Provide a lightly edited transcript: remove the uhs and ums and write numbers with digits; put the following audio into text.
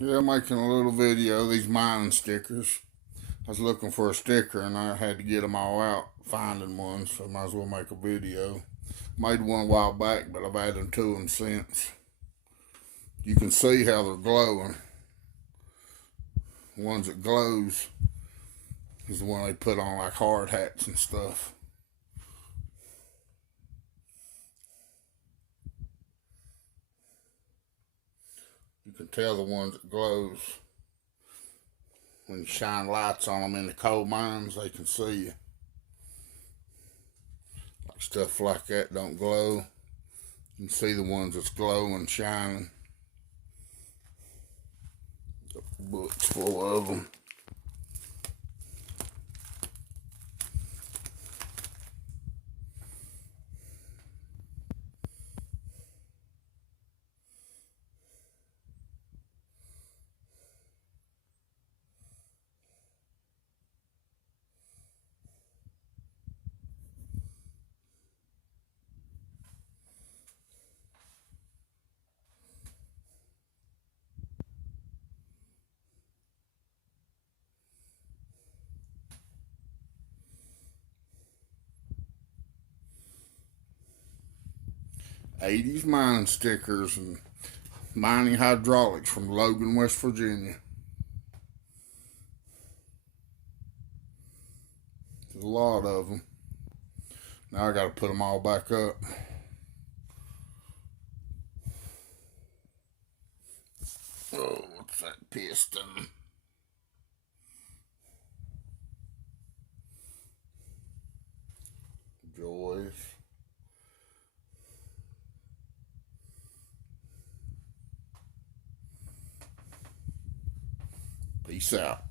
Yeah, making a little video of these mining stickers. I was looking for a sticker and I had to get them all out, finding one, so I might as well make a video. Made one a while back, but I've added to them since. You can see how they're glowing. The ones that glows is the one they put on like hard hats and stuff. You can tell the ones that glows when you shine lights on them in the coal mines, they can see you. Like stuff like that don't glow. You can see the ones that's glowing, shining. Books full of them. '80s mining stickers and mining hydraulics from Logan, West Virginia. There's a lot of them. Now I got to put them all back up. Oh, what's that piston? Joys. Peace out.